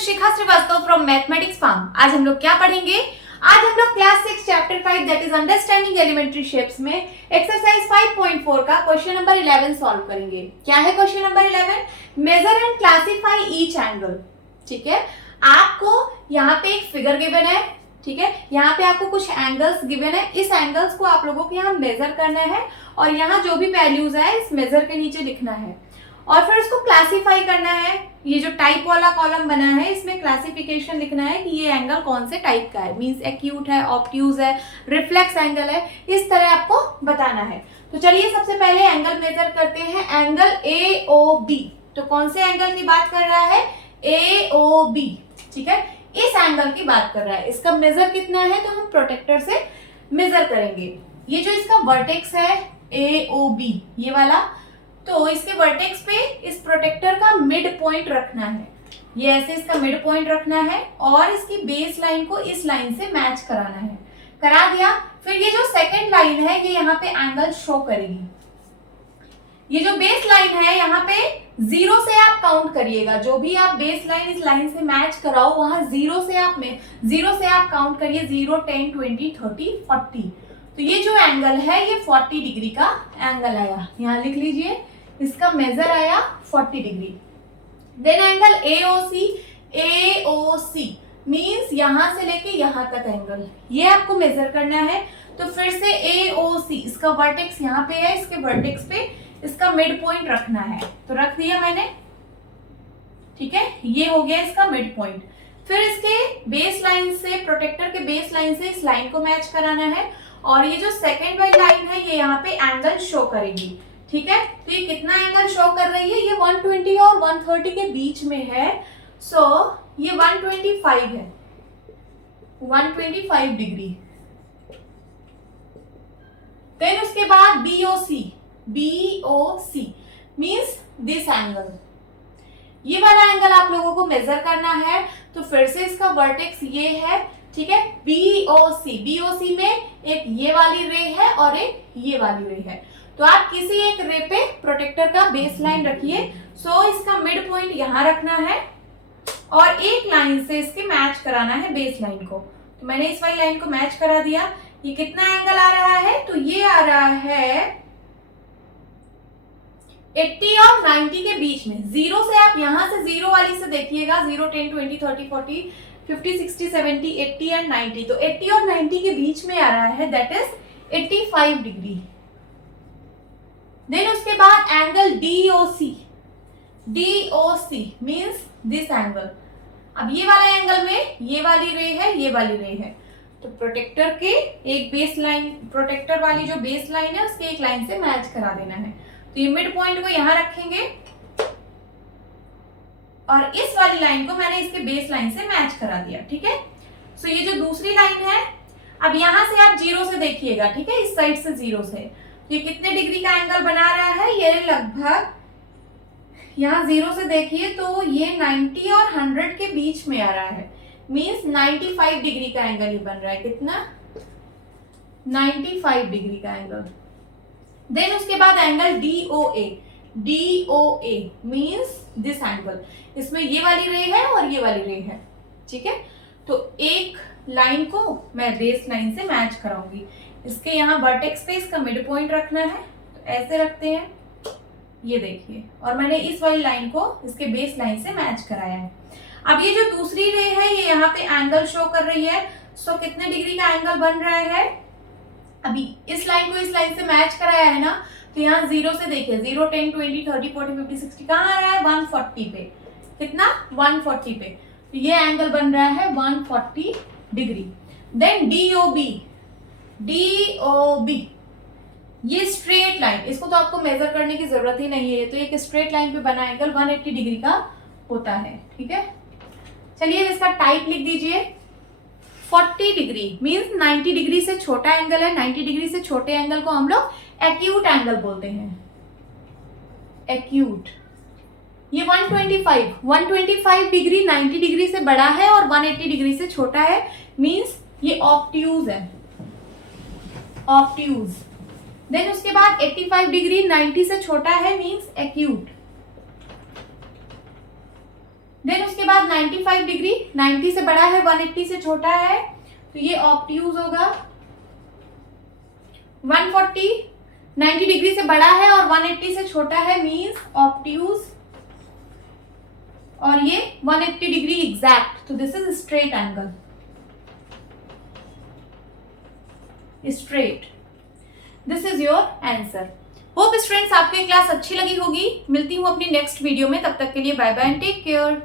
Shikha Srivastava from mathematics farm. आज हम लोग क्या पढ़ेंगे? आज हम लोग class 6 chapter 5 that is understanding elementary shapes में एक्सरसाइज 5.4 का क्वेश्चन नंबर 11 सॉल्व करेंगे। क्या है question number 11? Measure and classify each angle. ठीक है, आपको यहाँ पे एक फिगर गिवन है, ठीक है, यहाँ पे आपको कुछ एंगल्स गिवन है। इस एंगल्स को आप लोगों को यहाँ मेजर करना है और यहाँ जो भी वैल्यूज है इस मेजर के नीचे लिखना है और फिर उसको क्लासिफाई करना है। ये जो टाइप वाला कॉलम बना है इसमें क्लासिफिकेशन लिखना है कि ये एंगल कौन से टाइप का है, मींस एक्यूट है, ऑब्ट्यूज है, रिफ्लेक्स एंगल है, इस तरह आपको बताना है। तो चलिए सबसे पहले एंगल मेजर करते हैं। एंगल AOB, तो कौन से एंगल की बात कर रहा है? AOB, ठीक है, इस एंगल की बात कर रहा है। इसका मेजर कितना है तो हम प्रोटेक्टर से मेजर करेंगे। ये जो इसका वर्टेक्स है AOB, ये वाला, तो इसके वर्टेक्स पे इस प्रोटेक्टर का मिड पॉइंट रखना है। ये ऐसे इसका मिड पॉइंट रखना है और इसकी बेस लाइन को इस लाइन से मैच कराना है। करा दिया। फिर ये जो सेकंड लाइन है ये यहाँ पे एंगल शो करेगी। ये जो बेस लाइन है यहाँ पे 0 से आप काउंट करिएगा। जो भी आप बेस लाइन इस लाइन से मैच कराओ वहां 0 से आप काउंट करिए। 0, 10, 20, 30, 40। तो ये जो एंगल है ये 40 डिग्री का एंगल आया। यहाँ लिख लीजिए, इसका मेजर आया 40 degree. Then angle AOC means यहां से लेके यहां तक एंगल, ये आपको मेजर करना है। तो फिर से AOC, इसका वर्टेक्स यहाँ पे है, इसके वर्टेक्स पे इसका मिड पॉइंट रखना है। तो रख दिया मैंने, ठीक है, ये हो गया इसका मिड पॉइंट। फिर इसके बेस लाइन से, प्रोटेक्टर के बेस लाइन से इस लाइन को मैच कराना है और ये जो सेकेंड वाली लाइन है ये यहाँ पे एंगल शो करेगी। ठीक है, तो ये कितना एंगल शो कर रही है? ये 120 और 130 के बीच में है। सो ये 125 है, 125 डिग्री। देन उसके बाद BOC मींस दिस एंगल, ये वाला एंगल आप लोगों को मेजर करना है। तो फिर से इसका वर्टेक्स ये है, ठीक है, BOC में एक ये वाली रे है और एक ये वाली रे है। तो आप किसी एक रे पे प्रोटेक्टर का बेस लाइन रखिए। सो इसका मिड पॉइंट यहां रखना है और एक लाइन से इसके मैच कराना है बेस लाइन को। तो मैंने इस वाली लाइन को मैच करा दिया। ये कितना एंगल आ रहा है? तो ये आ रहा है 80 और 90 के बीच में। 0 से आप यहां से 0 वाली से देखिएगा, 0, 10, 20, 30, 40, 50, 60, 70, 80 एंड 90। तो 80 और 90 के बीच में आ रहा है, दैट इज 85 डिग्री। देन उसके बाद angle DOC means this angle. अब ये वाला एंगल में ये वाली रे है, ये वाली रे है। तो प्रोटेक्टर के एक बेस लाइन, प्रोटेक्टर वाली जो बेस लाइन है उसके एक लाइन से मैच करा देना है। तो ये मिड पॉइंट को यहां रखेंगे और इस वाली लाइन को मैंने इसके बेस लाइन से मैच करा दिया। ठीक है, सो ये जो दूसरी लाइन है, अब यहां से आप 0 से देखिएगा, ठीक है, इस साइड से 0 से ये कितने डिग्री का एंगल बना रहा है? ये लगभग, यहाँ 0 से देखिए तो ये 90 और 100 के बीच में आ रहा है, मींस 95 डिग्री का एंगल ही बन रहा है। कितना? 95 डिग्री का एंगल। देन उसके बाद angle DOA means this angle. इसमें ये वाली रे है और ये वाली रे है, ठीक है। तो एक लाइन को मैं बेस लाइन से मैच कराऊंगी। इसके यहाँ वर्टेक्स पे इसका मिड पॉइंट रखना है, तो ऐसे रखते हैं, ये देखिए, और मैंने इस वाली लाइन को इसके बेस लाइन से मैच कराया है। अब ये जो दूसरी रे है ये यहाँ पे एंगल शो कर रही है। सो कितने डिग्री का एंगल बन रहा है? अभी इस लाइन को इस लाइन से मैच कराया है ना, तो यहाँ 0 से देखिए, 0, 10, 20, 30, 40, 50, 60 कहाँ आ रहा है? 140 पे। कितना? 140 पे। तो ये एंगल बन रहा है 140 डिग्री। देन DOB ये स्ट्रेट लाइन, इसको तो आपको मेजर करने की जरूरत ही नहीं है, तो एक स्ट्रेट लाइन पे बना एंगल 180 डिग्री का होता है। ठीक है, चलिए इसका टाइप लिख दीजिए। 40 डिग्री मींस 90 डिग्री से छोटा एंगल है। 90 डिग्री से छोटे एंगल को हम लोग एक्यूट एंगल बोलते हैं, एक्यूट। ये 125 डिग्री 90 डिग्री से बड़ा है और 180 डिग्री से छोटा है, मींस ये ऑब्ट्यूज है, ऑब्ट्यूज। देन उसके बाद 85 डिग्री 90 से छोटा है, मींस एक्यूट। देन उसके बाद 95 डिग्री, 90 से बड़ा है, 180 से छोटा है, तो ये ऑब्ट्यूज होगा। 140 90 डिग्री से बड़ा है और 180 से छोटा है, मीन्स ऑब्ट्यूज। और ये 180 डिग्री एग्जैक्ट, तो this is straight angle, straight. This is your answer. Hope students आपको ये क्लास अच्छी लगी होगी। मिलती हूँ अपनी नेक्स्ट वीडियो में, तब तक के लिए bye bye and take care.